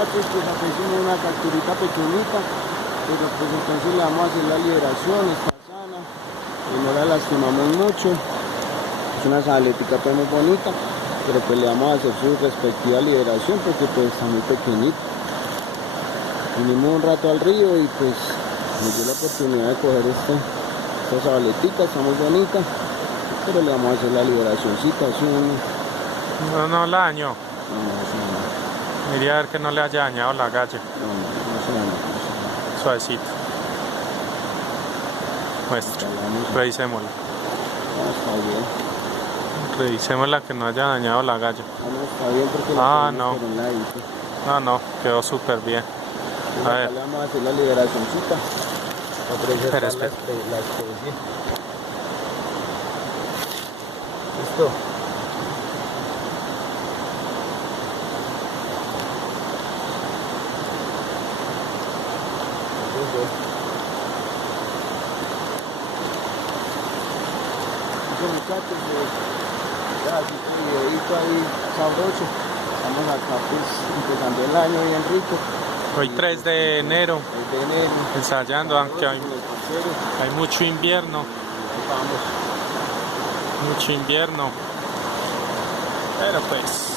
muchachos, pues acá hicimos una capturita pequeñita, pero pues entonces le vamos a hacer la liberación, está sana, y no la lastimamos mucho. Es una saletica pues muy bonita, pero pues le vamos a hacer su respectiva liberación porque pues está muy pequeñita. Vinimos un rato al río y pues nos dio la oportunidad de coger esta saletica, está muy bonita, pero le vamos a hacer la liberacióncita. No la dañó. No. Iría a ver que no le haya dañado la galla. No se dañó. Suavecito. Muestra. Revisémosla. Está bien. Revisémosla que no haya dañado la galla. No, está bien porque no. No, quedó súper bien. A ver. Le vamos a hacer la liberacióncita. Espera. La especie. Listo. Muchachos, así que videito ahí sabroso. Estamos acá pues empezando el año bien rico. Hoy 3 de enero, ensayando, aunque hay mucho invierno. Vamos. Mucho invierno. Pero pues